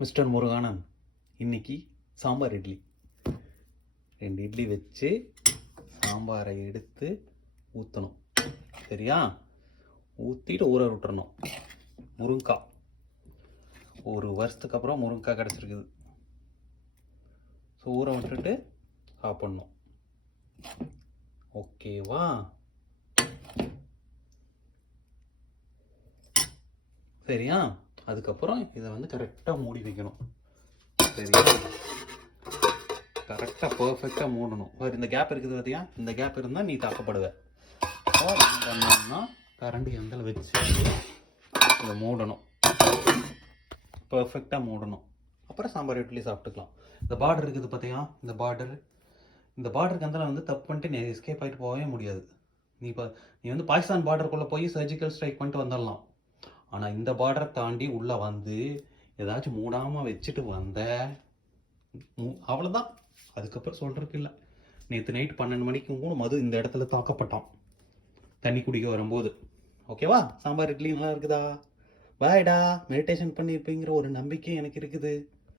Mister Muruganand இன்னைக்கு சாம்பார் இட்லி. ரெண்டு இட்லி வச்சு சாம்பாரை எடுத்து ஊற்றணும் சரியா? ஊற்றிட்டு ஊற விட்டுறணும். முருங்காய் ஒரு வருஷத்துக்கு அப்புறம் முருங்காய் கிடச்சிருக்குது. ஸோ ஊற விட்டுட்டு சாப்பிட்ணும். ஓகேவா சரியா? அதுக்கப்புறம் இதை வந்து கரெக்டாக மூடி வைக்கணும். சரியா? கரெக்டாக பர்ஃபெக்டாக மூடணும். இந்த கேப் இருக்குது பார்த்தியா இந்த கேப் இருந்தால் நீ தாக்கப்படுவ. அப்போ என்ன கரண்டி எந்தில் வச்சு இதை மூடணும். பர்ஃபெக்டாக மூடணும். அப்புறம் சாம்பார் இட்லி சாப்பிட்டுக்கலாம். இந்த பார்டர் இருக்குது பார்த்தியா இந்த பார்டர் இந்த பார்டருக்கு அந்தால வந்து தப்பு பண்ணிட்டு நீ எஸ்கேப் ஆகிட்டு போகவே முடியாது. நீ இப்போ நீ வந்து பாகிஸ்தான் பார்டருக்குள்ளே போய் சர்ஜிக்கல் ஸ்ட்ரைக் பண்ணிட்டு வந்துடலாம். ஆனால் இந்த பார்டரை தாண்டி உள்ளே வந்து ஏதாச்சும் மூடாமல் வச்சுட்டு வந்த அவ்வளோதான் அதுக்கப்புறம் சொல்கிறதுக்கு இல்லை. நேற்று நைட் பன்னெண்டு மணிக்கு கூட மது இந்த இடத்துல தாக்கப்பட்டான். தண்ணி குடிக்க வரும்போது. ஓகேவா சாம்பார் இட்லி நல்லா இருக்குதா? பாய்டா மெடிடேஷன் பண்ணியிருப்பீங்கிற ஒரு நம்பிக்கை எனக்கு இருக்குது.